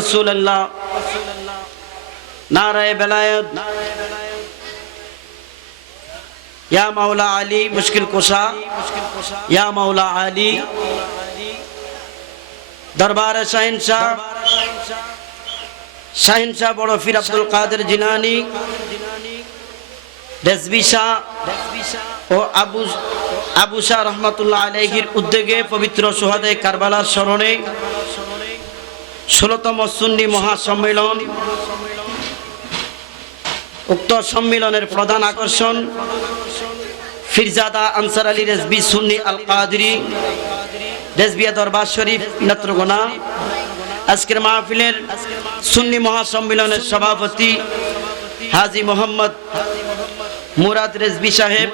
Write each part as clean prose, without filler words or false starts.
রাসূলুল্লাহ নারায়ে বেলায়েত ইয়া মাওলা আলী মুশকিল কুশা ইয়া মাওলা আলী দরবারে শাহিনশাহ বড় পীর আব্দুল কাদের জিলানী রেজভী শাহ ও আবু শাহ রহমাতুল্লাহ আলাইহির উদ্যোগে পবিত্র শুহাদায়ে কারবালার স্মরণে 16তম সুন্নি মহাসম্মেলন। উক্ত সম্মেলনের প্রধান আকর্ষণ ফিরজাদা আনসার আলী রেজভী সুন্নি আল কাদরি রেজভিয়া দরবার শরীফ নেত্রকোনা। আজকের মাহফিলের সুন্নি মহাসম্মেলনের সভাপতি হাজী মোহাম্মদ মুরাদ রেজভী সাহেব,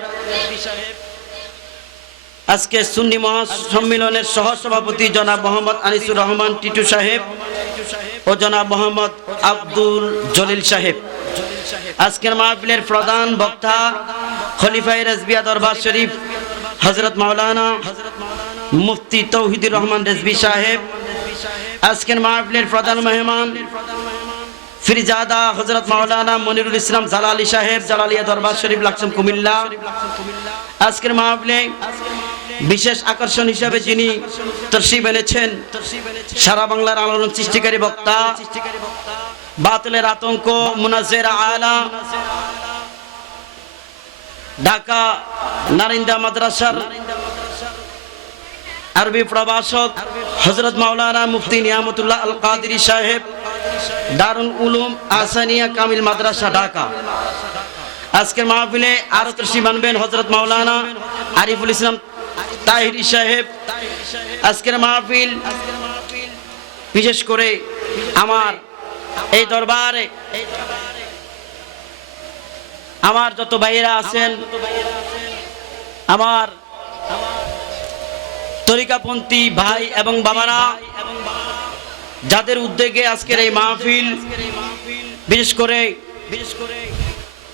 আজকে সুন্নি মহাসম্মেলনের সহসভাপতি জনাব মোহাম্মদ আনিসুর রহমান টিটু সাহেব ও জনাব মোহাম্মদ আব্দুল জলিল সাহেব। আজকের মাহফিলের প্রধান বক্তা খলিফায়ে রেজভিয়া দরবার শরীফ হযরত মাওলানা মুফতি তৌহিদুর রহমান রেজভী সাহেব। আজকের মাহফিলের প্রধান মেহমান ফিরজাদা হযরত মাওলানা মনিরুল ইসলাম জালালী সাহেব, জালালিয়া দরবার শরীফ লাকসাম কুমিল্লা। আজকের মাহফিলে বিশেষ আকর্ষণ হিসেবে যিনি তশরিফ এনেছেন সারা বাংলার আলোড়ন সৃষ্টিকারী বক্তা, বাতিলের আতঙ্ক মুনাজ্জের আলা, ঢাকা নারিন্দা মাদ্রাসার আরবি প্রভাষক হযরত মাওলানা মুফতি নিয়ামতুল্লাহ আল কাদরি সাহেব, দারুল উলুম আহসানিয়া কামিল মাদ্রাসা ঢাকা। আজকের মাহফিলে আরো তশরিফ আনবেন হযরত মাওলানা আরিফুল ইসলাম তাহিরি সাহেব। আজকের মাহফিল বিশেষ করে আমার এই দরবারে আমার যত ভাইয়েরা আছেন, আমার তরিকাপন্থী ভাই এবং বাবারা, যাদের উদ্যোগে আজকের এই মাহফিল, বিশেষ করে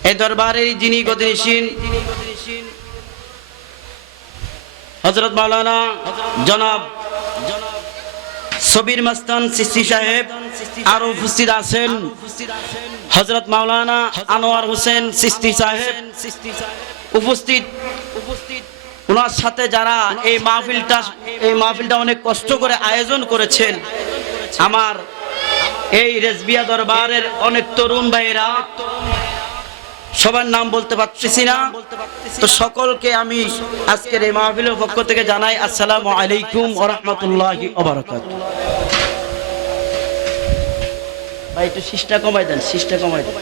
এই দরবারের যিনি গদিনিশীন হযরত মাওলানা জনাব সবির মাস্তান চিশতি সাহেব, আরো উপস্থিত আছেন হযরত মাওলানা আনোয়ার হোসেন চিশতি সাহেব উপস্থিত। ওনার সাথে যারা এই মাহফিলটা অনেক কষ্ট করে আয়োজন করেছেন, আমার এই রেজভিয়া দরবারের অনেক তরুণ ভাইয়েরা, সবার নাম বলতে পারতেছি না, তো সকলকে আমি আজকের এই মাহফিলের পক্ষ থেকে জানাই আসসালামু আলাইকুম ওয়া রাহমাতুল্লাহি ওয়া বারাকাতুহু। ভাই একটু সিস্টা কমাই দেন, সিস্টা কমাই দেন।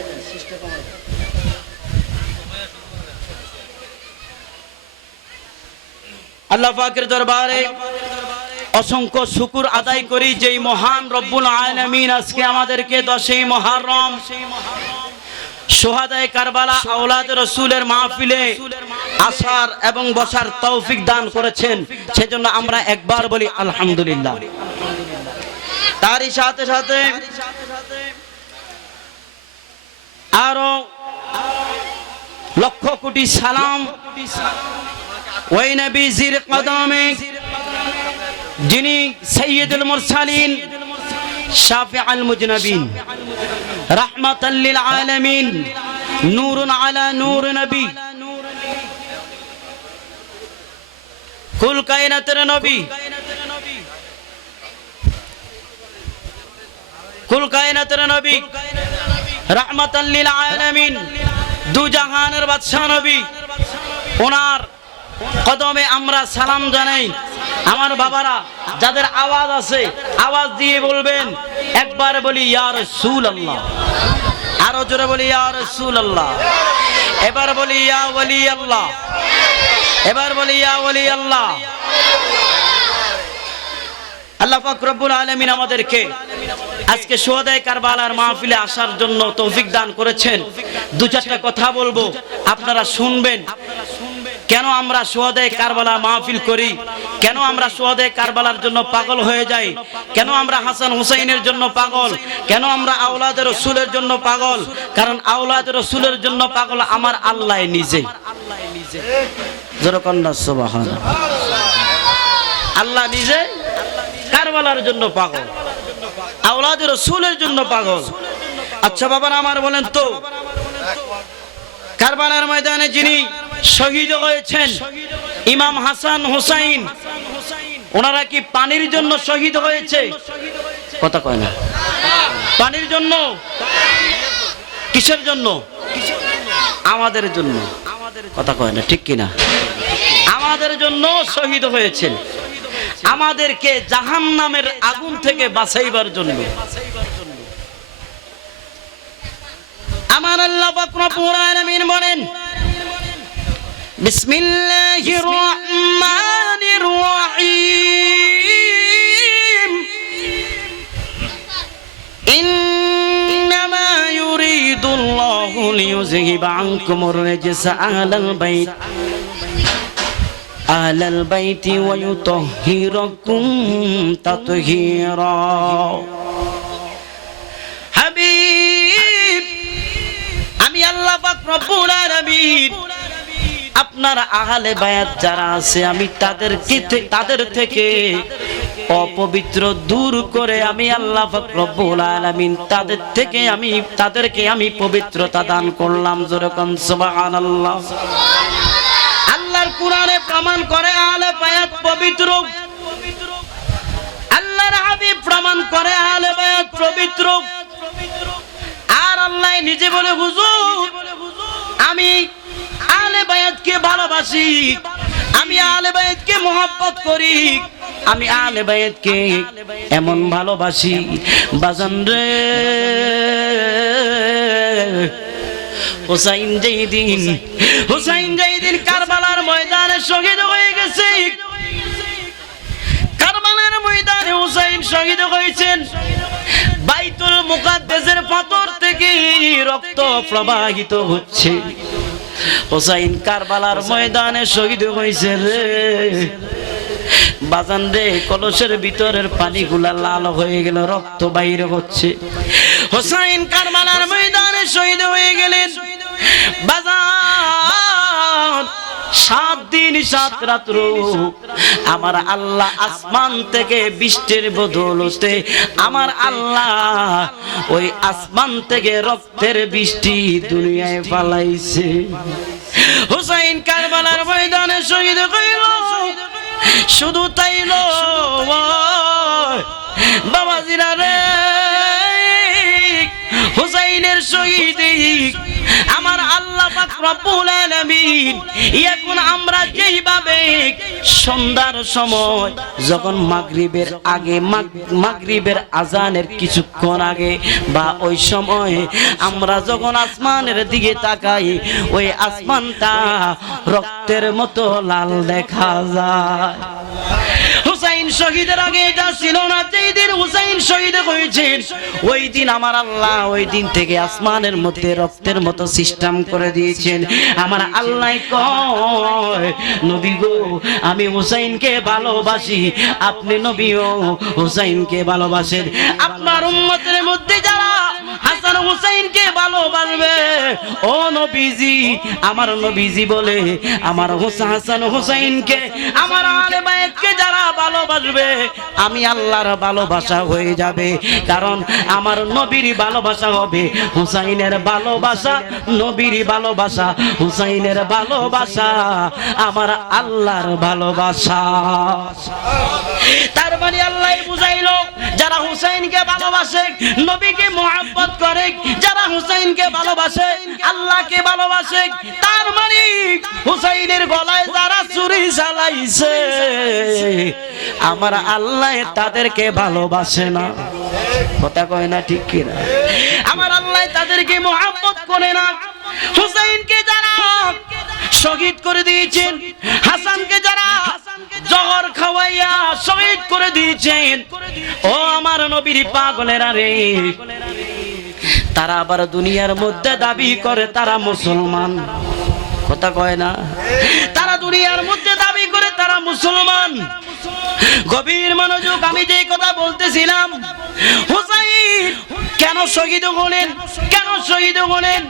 আল্লাহ পাকের দরবারে অসংখ্য শুকর আদায় করি, যেই মহান রব্বুল আলামিন আজকে আমাদেরকে 10ই মুহররম শুহাদায়ে কারবালা আওলাদে রাসূলের মাহফিলে আসার এবং বসার তৌফিক দান করেছেন। সেজন্য আমরা একবার বলি আলহামদুলিল্লাহ। তারই সাথে সাথে আরো লক্ষ কোটি সালাম ওই নবী জির কদমে, যিনি সাইয়্যিদুল মুরসালিন শাফিউল মুজনাবিন রাহমাতাল লিল আলামিন নূরুন আলা নূর নবী, কুল কায়নাতের নবী, কুল কায়নাতের নবী, রাহমাতাল লিল আলামিন, দু জাহানের বাদশা নবী। ওনার কদমে আমরা সালাম জানাই। আমার বাবারা যাদের আওয়াজ আছে, আওয়াজ দিয়ে বলবেন, একবার বলি ইয়া রাসূলুল্লাহ, আরো জোরে বলি ইয়া রাসূলুল্লাহ, এবার বলি ইয়া ওলি আল্লাহ, এবার বলি ইয়া ওলি আল্লাহ। আল্লাহ পাক রব্বুল আলামিন আমাদেরকে আজকে শুহাদায়ে কারবালার মাহফিলে আসার জন্য তৌফিক দান করেছেন। দু চারটা কথা বলবো, আপনারা শুনবেন। কেন আমরা শুহাদায়ে কারবালা মাহফিল করি, কেন আমরা শুহাদায়ে কারবালার জন্য পাগল হয়ে যাই, কেন আমরা হাসান হুসাইনের জন্য পাগল, কেন আমরা আওলাদে রাসূলের জন্য পাগল? কারণ আওলাদে রাসূলের জন্য পাগল আমার আল্লাহ নিজে। যেরকম না সুবহানাল্লাহ, আল্লাহ নিজে কারবালার জন্য পাগল। আওলাদে রাসূলের জন্য পাগল। আচ্ছা বাবারা আমার বলেন তো, কারবালার ময়দানে যিনি শহীদ হয়েছেন ইমাম হাসান হুসাইন, ওনারা কি পানির জন্য শহীদ হয়েছে? কথা কয় না। পানির জন্য? কিসের জন্য? আমাদের জন্য। কথা কয় না, ঠিক কিনা? আমাদের জন্য শহীদ হয়েছেন, আমাদেরকে জাহান্নামের আগুন থেকে বাঁচাইবার জন্য। আমার আল্লাহ পাক রব্বুল আলামিন বলেন, বিসমিল্লাহির রহমানির রহিম, ইন্নামা ইউরিদুল্লাহু লিইউযহিবা আনকুমুর রিজসা আহলাল বাইতি ওয়া ইউতাহহিরাকুম তাতহীরা। হাবিব, আমি আল্লাহ পাক রব্বুল আলামিন আপনার আহলে বায়াত যারা আছে, আমি তাদের থেকে অপবিত্র দূর করে আমি আল্লাহ পাক রব্বুল আলামিন তাদেরকে আমি পবিত্রতা দান করলাম। জোরে কোন সুবহানাল্লাহ। আল্লাহর কোরআনে প্রমাণ করে আহলে বায়াত পবিত্র, আল্লাহর হাবিব প্রমাণ করে আহলে বায়াত পবিত্র। আর আল্লাহ নিজে বলে, হুজুর আমি আহলে বায়াতকে ভালোবাসি, আমি আহলে বায়াতকে মহব্বত করি, আমি আহলে বায়াতকে এমন ভালোবাসি বাজান রে, হুসাইন যেদিন কারবালার ময়দানে শহীদ হয়ে গেছে, কারবালার ময়দানে হুসাইন শহীদ হয়েছেন, বাইতুল মুকাদ্দাসের পাথর থেকে রক্ত প্রবাহিত হচ্ছে। হুসাইন কারবালার ময়দানে শহীদ হয়েছে রে বাজান রে, কলসের ভিতরের পানিগুলা লাল হয়ে গেল, রক্ত বাইরে হচ্ছে। হুসাইন কারবালার ময়দানে শহীদ হয়ে গেলেন বাজান। 7 দিন 7 রাত্র আমার আল্লাহ আসমান থেকে বৃষ্টির বদৌলতে আমার আল্লাহ ওই আসমান থেকে রক্তের বৃষ্টি দুনিয়ায় ফালাইছে। হুসাইন কারবালার ময়দানে শহীদ হইল। শুধু তাই নয় বাবাজিরা রে, হুসাইনের শহীদি আমার আল্লাহ পাক রব্বুল আলামিন এখন আমরা যেইভাবে সন্ধ্যার সময় যখন মাগরিবের আগে, মাগরিবের আজানের কিছুক্ষণ আগে বা ওই সময় আমরা যখন আসমানের দিকে তাকাই, ওই আসমানটা রক্তের মতো লাল দেখা যায়। হুসাইন শহীদের আগে এটা ছিল না। যেই দিন হুসাইন শহীদ হয়েছেন ওই দিন আমার আল্লাহ ওই দিন থেকে আসমানের মধ্যে রক্তের মতো সিস্টেম করে দিয়েছেন। আমার আল্লাহ কয়, নবী গো আমি হুসাইনকে ভালোবাসি, আপনি নবীও হুসাইনকে ভালোবাসেন। আপনার উম্মতের মধ্যে যারা হাসান হুসাইনকে ভালোবাসবে, ও নবীজি আমার নবীজি বলে আমার হাসান হুসাইনকে, আমার আহলে বায়াতকে যারা ভালোবাসবে আমি আল্লাহর ভালোবাসা হয়ে যাবে। কারণ আমার নবীর ভালোবাসা হবে হুসাইনের ভালোবাসা, নবীর ভালোবাসা হুসাইনের ভালোবাসা, আমার আল্লাহর ভালোবাসা। তার মানে আল্লাহ বুঝাইলো যারা হুসাইনকে ভালোবাসে, নবীকে মুহাব্বত করে, যারা হুসাইনকে ভালোবাসে, আল্লাহকে ভালোবাসে, তার মানে হুসাইনের গলায় যারা ছুরি চালাইছে আমার আল্লাহ তাদেরকে ভালোবাসে না। কথা কয় না, ঠিক কিনা? আমার আল্লাহ তাদেরকে মুহাব্বত করে না। হুসাইনকে যারা শহীদ করে দিয়েছেন, হাসানকে যারা জহর খাওয়াইয়া শহীদ করে দিয়েছেন, ও আমার নবীর পাগলেরা রে, তারা আবার দুনিয়ার মধ্যে দাবি করে তারা মুসলমান। কথা কয় না? তারা দুনিয়ার মধ্যে দাবি করে তারা মুসলমান। গভীর মনোযোগ, আমি যে কথা বলতেছিলাম, হুসাইন কেন শহীদ হলেন, কেন শহীদ হলেন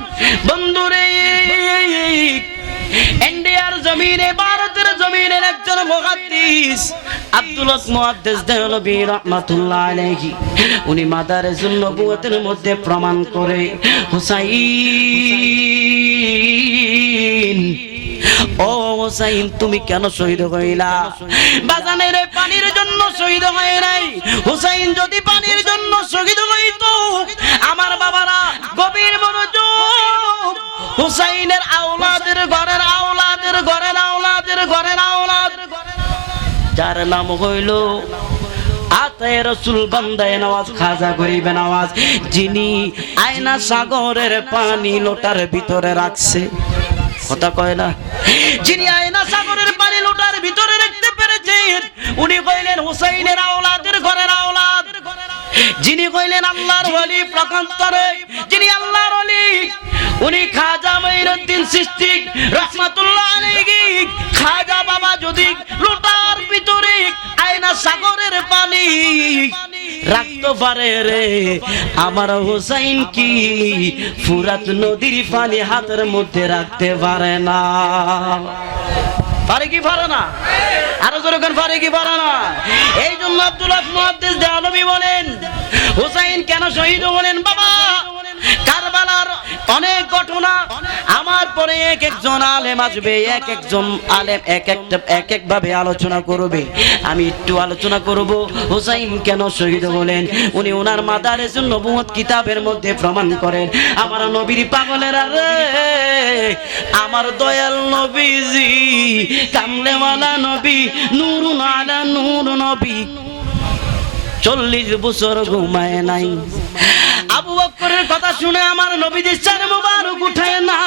বন্ধুরে? ইন্ডিয়ার জমিনে, ভারতের জমিনের একজন মুহাদ্দিস আব্দুল হক মুহাদ্দিস দেহলভী রাহমাতুল্লাহ আলাইহি উনি মাদারিজুন নবুওয়াতের মধ্যে প্রমাণ করে হুসাইন, ও হুসাইন তুমি কেন শহীদ হইলা? বাজানের পানির জন্য শহীদ হয় নাই। হুসাইন যদি পানির জন্য শহীদ হইতো, আমার বাবারা গভীর মনোযোগ, হুসাইনের আওলাদের ঘরের আওলাদের ঘরের আওলাদের ঘরের আওলাদ যার নাম হইল আতায়ে রাসূল বান্দায়ে নওয়াজ খাজা গরিবে নওয়াজ, যিনি আয়না সাগরের পানি লোটার ভিতরে রাখছে, কথা কয় না, যিনি আয়না সাগরের পানি লোটার ভিতরে রাখতে পেরেছেন, উনি কইলেন হুসাইনের আওলাদের ঘরের আওলাদ, যিনি কইলেন আল্লাহর ওলি প্রকান্তরে, যিনি আল্লাহর ওলি, উনি খাজা মঈনুদ্দিন চিশতি রাহমাতুল্লাহ আলাইহি। খাজা বাবা যদি লোটার ভিতরে আয়না সাগরের পানি রাখতে পারে রে, আমার হুসাইন কি ফুরাত নদীর পানি হাতের মধ্যে রাখতে পারে না? পারে কি পারে না? আরো জোরে পারে কি পারে না? এই জন্য আব্দুল হক মুহাদ্দিস দেহলভী বলেন হুসাইন কেন শহীদ হলেন? বাবা কারবালার অনেক ঘটনা আমার পরে এক একজন আলেম আসবে, এক একজন আলেম এক এক ভাবে আলোচনা করবে। আমি একটু আলোচনা করব হুসাইন কেন শহীদ হলেন। উনি ওনার মাদারিজুন নবুওয়াত কিতাবের মধ্যে প্রমাণ করেন, আমার নবীর পাগলেরা রে, আমার দয়াল নবীজি কামলেওয়ালা নবী, নূরুন আলা নূর নবী 40 বছর ঘুমায় নাই। আবু বকরের কথা শুনে আমার নবীজির চার মোবারক উঠায় না,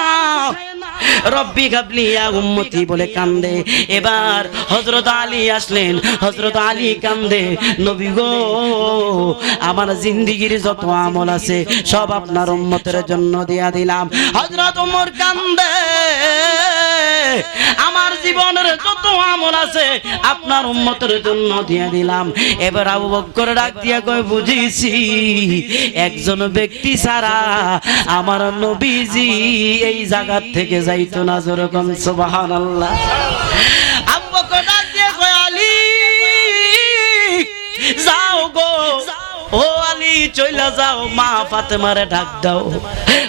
রব্বি গাবলি ইয়া উম্মতি বলে কান্দে। এবার হযরত আলী আসলেন, হযরত আলী কান্দে, নবী গো আমার জিন্দেগীর যত আমল আছে সব আপনার উম্মতের জন্য দিয়া দিলাম। হযরত ওমর কান্দে, আমার জীবনের যত আমল আছে আপনার উম্মতের জন্য দিয়ে দিলাম। এবার আবু বকর ডাক দিয়া কই বুঝিছি একজন ব্যক্তি ছাড়া আমার নবীজি এই জায়গা থেকে যাইতো না। যেরকম সুবহানাল্লাহ। আবু বকর ডাক দিয়া কই আলী যাও গো, ও আলী চইলা যাও, মা ফাতেমারে ডাক দাও,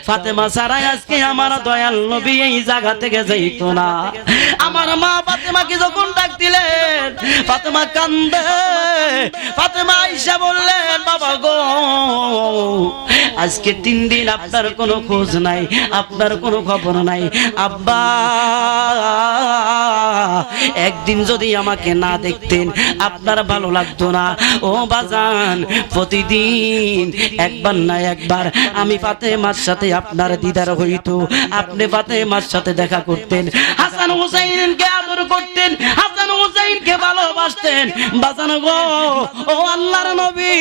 ফাতেমা ছাড়া আজকে আমার দয়াল নবী এই জায়গা থেকে যাইতো না। আমার মা ফাতেমাকে যখন ডাক দিলেন ফাতেমা কান্দে, ফাতেমা আয়েশা বললেন বাবা গো আজকে 3 দিন আপনার কোনো খোঁজ নাই, আপনার কোনো খবর নাই। আব্বা একদিন যদি আমাকে না দেখতেন আপনার ভালো লাগতো না। ও বাজান প্রতিদিন একবার না একবার আমি ফাতেমার সাথে আপনার দিদার হইতো, আপনি ফাতেমার সাথে দেখা করতেন, হাসান হুসাইনকে আদর করতেন, হাসান হুসাইনকে ভালোবাসতেন। বাজান গো ও আল্লাহর নবী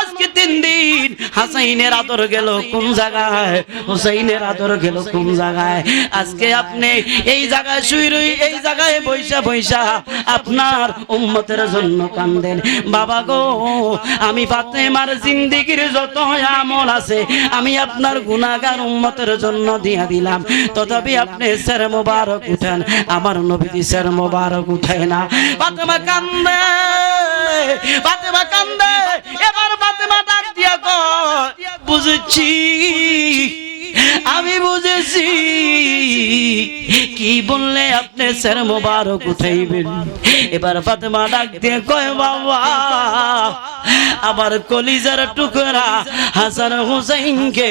আজকে 3 দিন হাসাইনের আদর গেল কোন জায়গায়, হুসাইনের আদর গেল কোন জায়গায়? আজকে আপনি এই জায়গায় শুই রই, এই জায়গায় বৈশা বৈশা আপনার উম্মতের জন্য কান্দেন। বাবা গো আমি ফাতেমার জিন্দেগীর যত আমল আছে আমি আপনার গুনাহগার উম্মতের জন্য দিয়া দিলাম, তথাপি আপনি সের মোবারক উঠান, আমার নবীজি সের মোবারক উঠায় না। ফাতেমা কান্দে, ফাতেমা কান্দে। এবার ফাতেমা ডাক দিয়া কয় বুঝেছি, আমি বুঝেছি কি বললে আপনি সের মোবারক উঠাইবেন। এবার ফাতেমা ডাক দিয়ে কয় বাবা আমার কলিজার টুকরা হাসান হুসাইনকে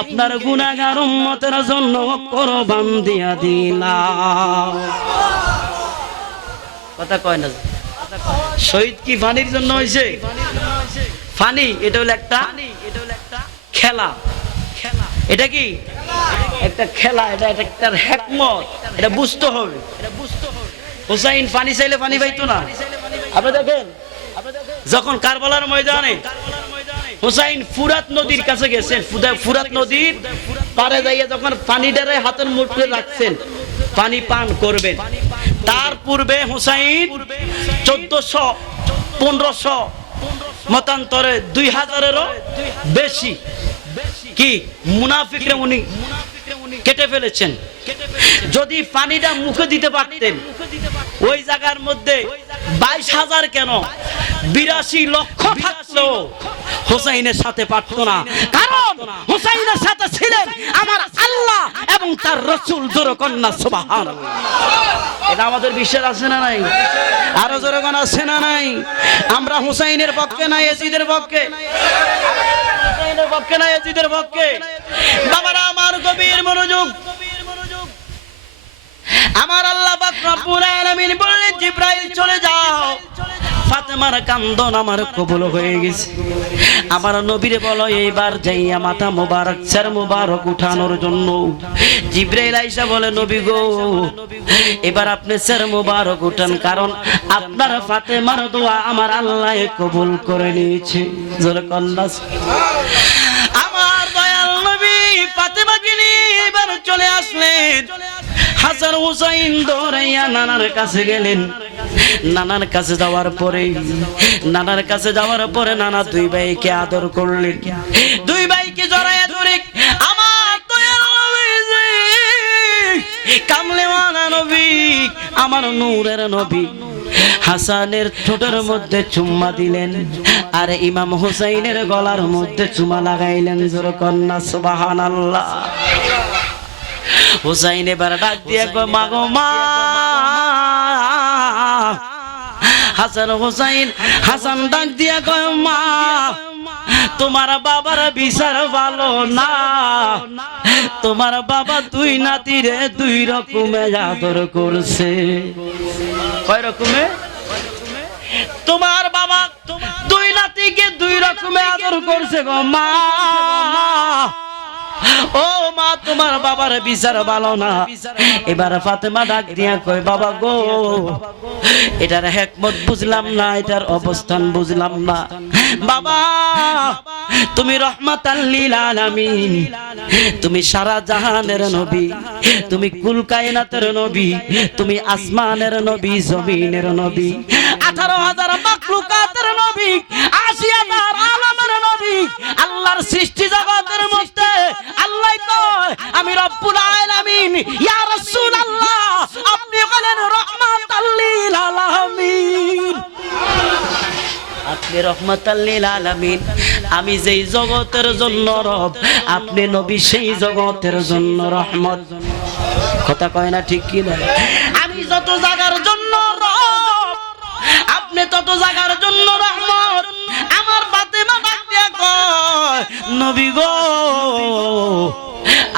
আপনার গুনাহগার উম্মতের জন্য কুরবান দিয়া দিলাম। কথা কয় না, শহীদ কি ফানির জন্য হইছে? ফানি এটা হলো একটা খেলা, এটা কি একটা খেলা, এটা একটা হিকমত, এটা বুঝতে হবে। হুসাইন পানি চাইলে পানি পাইতো না। আপনি দেখেন যখন কারবালার ময়দানে হুসাইন ফুরাত নদীর কাছে গেছেন, ফুরাত নদীর পারে যাইয়া যখন পানিটারে হাতের মুঠে রাখছেন পানি পান করবেন, তার পূর্বে হুসাইন 1400-1500 মতান্তরে 2000-এরও বেশি কি মুনাফিকরা উনি কেটে ফেলেছেন। যদি পানিটা মুখে দিতে পারতেন ওই জায়গার মধ্যে 22,000 কেন 82 লক্ষ থাকলো হুসাইনের সাথে পারতো না, কারণ হুসাইনের সাথে ছিলেন আমার আল্লাহ এবং তার রাসূল। জোরে কন্যা সুবহানাল্লাহ। এটা আমাদের বিশ্বাস আছে না নাই? আরো জোরে কোন আছে না নাই? আমরা হুসাইনের পক্ষে না ইয়াজিদের পক্ষে? হুসাইনের পক্ষে না ইয়াজিদের পক্ষে? বাবারা আমার গভীর মনোযোগ। আমার আল্লাহ পাক রব্বুল আলামিন বললেন জিবরাইল চলে যাও, ফাতেমার কান্দন আমার কবুল হয়ে গেছে। আমার নবীরে বলো এইবার যাইয়া মাথা মোবারক স্যার মোবারক উঠানোর জন্য। জিবরাইল আয়েশা বলে নবী গো এবার আপনি স্যার মোবারক উঠান, কারণ আপনার ফাতেমার দোয়া আমার আল্লাহ কবুল করে নিয়েছে। জোরে কন্যা আমার দয়াল নবী ফাতেমাকে নিয়ে এবার চলে আসলেন। হাসান হুসাইন দৌড়াইয়া নানার কাছে গেলেন। নানার কাছে যাওয়ার পরে নানা দুই ভাইকে আদর করলেন, দুই ভাইকে জড়াইয়া ধরে আমার কামলেওয়ালা নবী আমার নূরের নবী হাসানের ঠোঁটের মধ্যে চুম্মা দিলেন, আর ইমাম হুসাইনের গলার মধ্যে চুমা লাগাইলেন। জোরে কন্যা সুবহানাল্লাহ। হুসাইন এবার ডাক দিয়ে কয় মা গো মা। হাসান ডাক দিয়া কয় মা তোমার বাবার বিচার ভালো না, তোমার বাবা দুই নাতিরে দুই রকমে আদর করছে। কয় রকমে? তোমার বাবা দুই নাতিকে দুই রকমে আদর করছে গো মা। ও মা তোমার বাবার বিচার ভালো না। এবার ফাতেমা ডাক দিয়া কয় বাবা গো এটার হিকমত বুঝলাম না, এটার অবস্থান বুঝলাম না। বাবা তুমি রহমাতাল লিল আলামিন, তুমি সারা জাহানের নবী, তুমি কুল কায়নাতের নবী, তুমি আসমানের নবী, জমিনের নবী, 18,000 মাখলুকাতের নবী, 80,000 আলামের নবী, আল্লাহর সৃষ্টি জগতের মধ্যে আল্লাহ কয় আমি রব্বুল আলামিন। ইয়া রাসূলুল্লাহ আপনি বলেন রহমাতাল লিল আলামিন, আপনি রহমাতাল লিল আলামিন। আমি যেই জগতের জন্য রব, আপনি নবী সেই জগতের জন্য রহমত। কথা কয় না ঠিক কি না? আমি যত জায়গার জন্য রব, আপনি তত জায়গার জন্য রহমত। আমার ফাতেমা ডাক দিয়া কয় নবী গো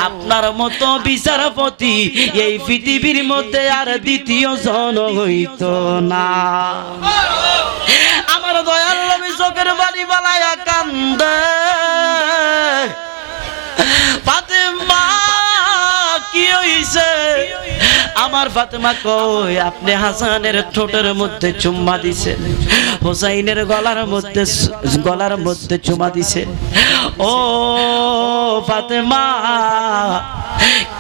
আপনার মতো বিচারপতি এই পৃথিবীর মধ্যে আর দ্বিতীয় জন হইতো না। আমার দয়াল নবী চোখের পানি বালায়া কান্দে। ফাতেমা কি হইছে? আমার ফাতেমা কই আপনি হাসানের ঠোঁটের মধ্যে চুম্মা দিছেন, হুসাইনের গলার মধ্যে চুম্মা দিছেন। ও ফাতেমা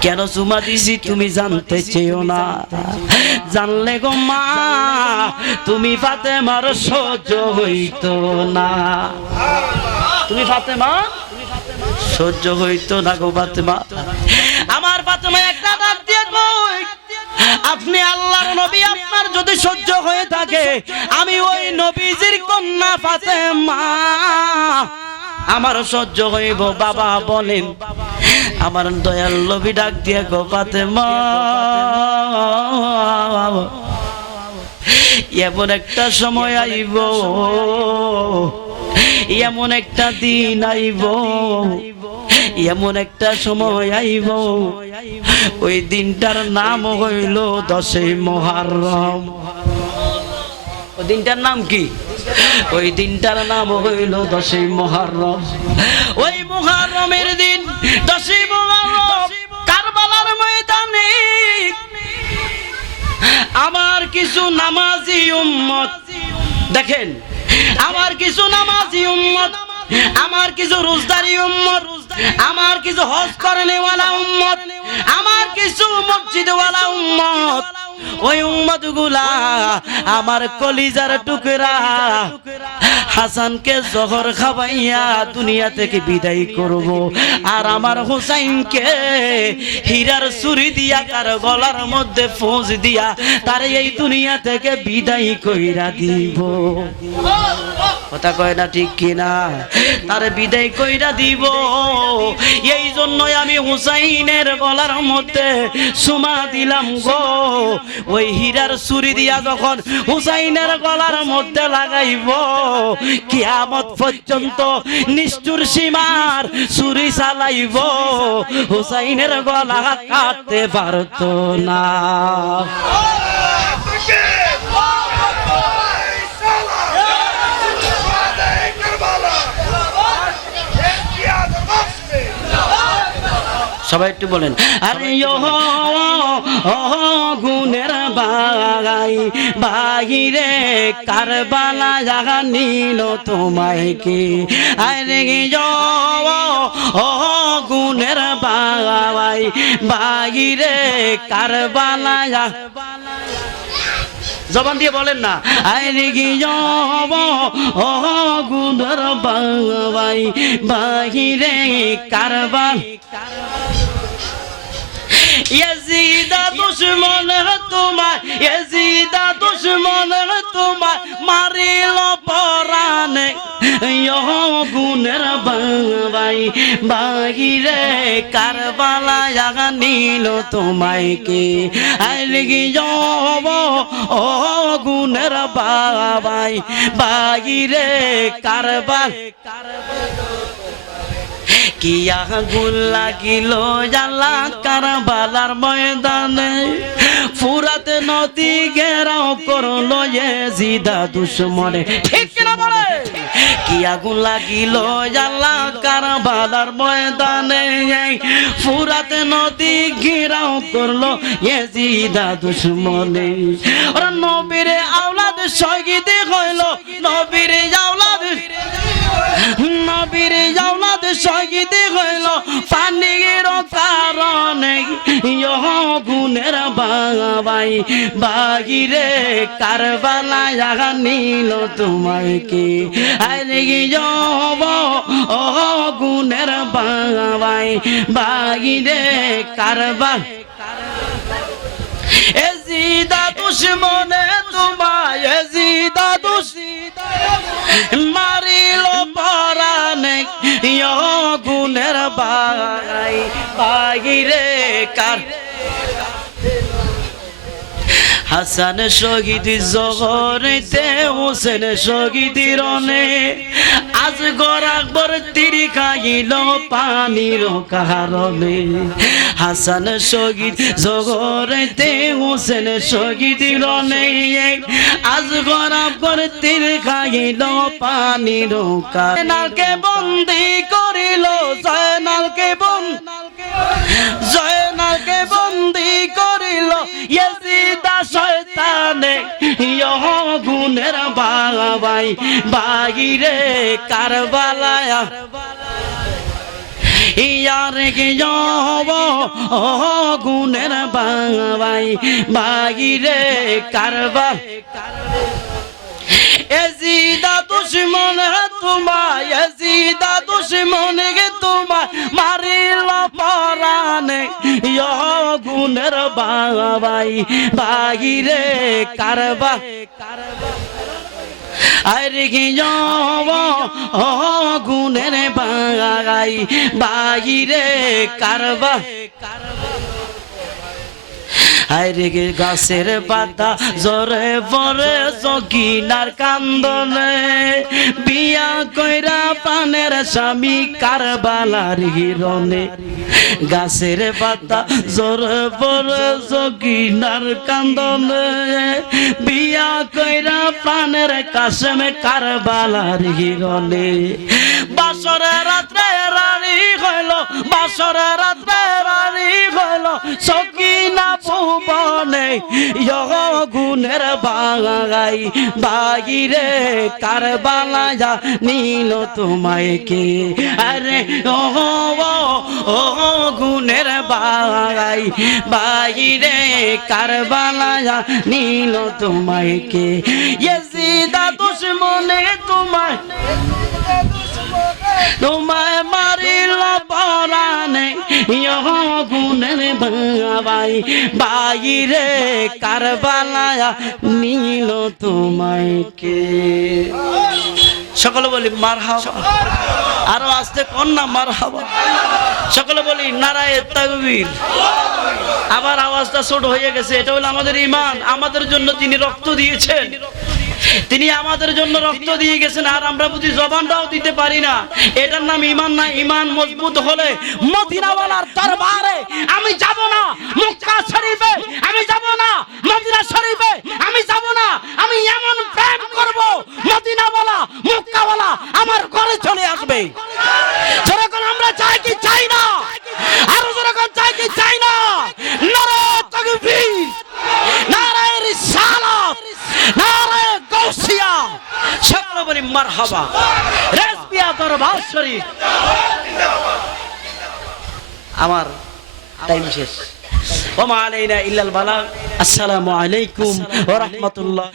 কেন চুমা দিছি তুমি জানতে চেয়েও না, জানলে গো মা তুমি ফাতেমার সহ্য হইতো না। তুমি ফাতেমা সহ্য হইতো না গো ফাতেমা। আমার ফাতেমা একটা ডাক দিয়ে কই আপনি আল্লাহর নবী, আপনার যদি সহ্য হয়ে থাকে আমি ওই নবীজির কন্যা ফাতেমা আমার সহ্য হইব। বাবা বলেন আমার দয়াল নবী ডাক দিয়ে গো ফাতেমা এমন একটা সময় আইব, এমন একটা দিন আইব, এমন একটা সময় আইব ওই দিনটার নাম হইল 10ই মুহররম। ওই দিনটার নাম কি? ওই দিনটার নাম হইল 10ই মুহররম। ওই মুহররমের দিন 10ই মুহররম কারবালার ময়দানে আমার কিছু নামাজি উম্মত, দেখেন আমার কিছু নামাজি উম্মত, আমার কিছু রোজদারি উম্মত, আমার কিছু হজ করেনেওয়ালা উম্মত, আমার কিছু মসজিদওয়ালা উম্মত ওই উম্মতগুলা আমার কলিজার টুকরা হাসানকে জহর খাওয়াইয়া দুনিয়া থেকে বিদায় করব, আর আমার হুসাইনকে হীরার ছুরি দিয়া কার গলার মধ্যে ফৌজ দিয়া তার এই দুনিয়া থেকে বিদায় কইরা দিব। কথা কয় না ঠিক কিনা? তার বিদায় কইরা দিব। এই জন্যই আমি হুসাইনের গলার মধ্যে সুমা দিলাম গো। ওই হীরার ছুরি দিয়া যখন হুসাইনের গলার মধ্যে লাগাইব, কিয়ামত পর্যন্ত নিষ্ঠুর সীমার ছুরি চালাইব, হুসাইনের গলা কাটতে পারত না। সবাই একটু বলেন, আরে গুণের বাগাই বাহিরে কারবালা জাগা নিল তোমায় কে? আরে গুণের বাগাই বাহিরে কারবালা, জবান দিয়ে বলেন না, আরে যাব গুণের বাগাই বাহিরে কারবাল। ইয়াজিদা দুশমন তোমার, ইয়াজিদা দুশমন তোমার মারিল পরানে, গুণের বাবাই বাহিরে কারবালা জাগা নিল তোমায় কে? আলগি যাব গুণের বাবাই বাহিরে কারবাল। কিয়া গুল লাগিল জালা কারবালার ময়দানে, ফুরাত নদী ঘেরাও করলো ইয়াজিদা দুশমনে। ঠিক কিনা বলে? কিয়া গুল লাগিল জালা কারবালার ময়দানে, ফুরাত নদী ঘেরাও করলো ইয়াজিদা দুশমনে। ওরা নবীর আওলাদ শহীদ হইল, নবীর আওলাদ, নবীর আওলাদ শহীদ হইল পানির কারণে, গুণের বাবাই বাহিরে কারবালা জাগা নিল তোমায় কে? আরে যাব গুণের বাবাই বাহিরে কারবাল। ইয়াজিদা দুশমনে তোমায়, ইয়াজিদা মারিল পরানে, গুণের বাগাই বাহিরে কার। হাসান শহীদ জহরেতে, হোসেন শহীদ রনে, আজ গর আকবর তীর খাইল পানির কারণে। হাসান শহীদ জহরেতে, হোসেন শহীদ রনে, আজ গর আকবর তীর খাইল পানির কারণে। জয়নালকে বন্দি করিল, জয়নালকে জয়নালকে বন্দি করিল ইয়াজিদা শয়তানে, গুণের বাবাই বাহিরে কারবালায়া। ইয়ারে গে যাব গুণের বাবাই বাহিরে কারবাল। ইয়াজিদা দুশমন তোমার, ইয়াজিদা দুশমন গে তোমার মারিল পরানে, গুণের বাবাই বাহিরে কারবাল। আরে যাব গুণের বাবাই বাহিরে কারবাল। আরে গাছের পাতা জরে পরে সকিনার কান্দনে, বিয়া কইরা পানের স্বামী কারবালার হিরনে। গাছের পাতা জরে পরে সকিনার কান্দনে, বিয়া কইরা পানের কাশেম কারবালার হিরনে। বাসরে রাত্রে রানী হইল, বাসরে রাত্রে রানী হইল সকিনা ভুবনে, গুণের বাগাই বাহিরে কারবালা যা নিল তোমায় কে? আরে গুণের ভাই বাইরে কারবালায় নিল তোমায় কে ইয়াজিদ দুশমনে তোমায় মারিল পরানে গুণের ভাই বাইরে কারবালায় নিল তোমায় কে সকলে বলি মারহাবা আরো আস্তে কোন না মারহাবা সকলে বলি নারায়ে তাকবীর আবার আওয়াজটা ছোট হয়ে গেছে এটা হলো আমাদের ঈমান আমাদের জন্য তিনি রক্ত দিয়েছেন তিনি আমাদের জন্য রক্ত দিয়ে গেছেন আর আমরা বুঝি জবানটাও দিতে পারি না এটার নাম ঈমান না ঈমান মজবুত হলে মদিনাওয়ালার দরবারে আমি যাব না মক্কা শরীফে আমি যাব না মদিনা শরীফে আমি যাব না আমি এমন প্রেম করব মদিনাওয়ালা মক্কাওয়ালা আমার ঘরে চলে আসবে যখন আমরা চাই কি চাই না আর যখন চাই কি চাই না নারায়ে তাকবীর নারায়ে রিসালাত নারায়ে গাউসিয়া সকলে বলি মারহাবা রেসপিয়া দরবার শরীফ আমার টাইম শেষ ওয়া মা আলাইনা ইল্লাল বালাগ আসসালামু আলাইকুম ওয়া রাহমাতুল্লাহ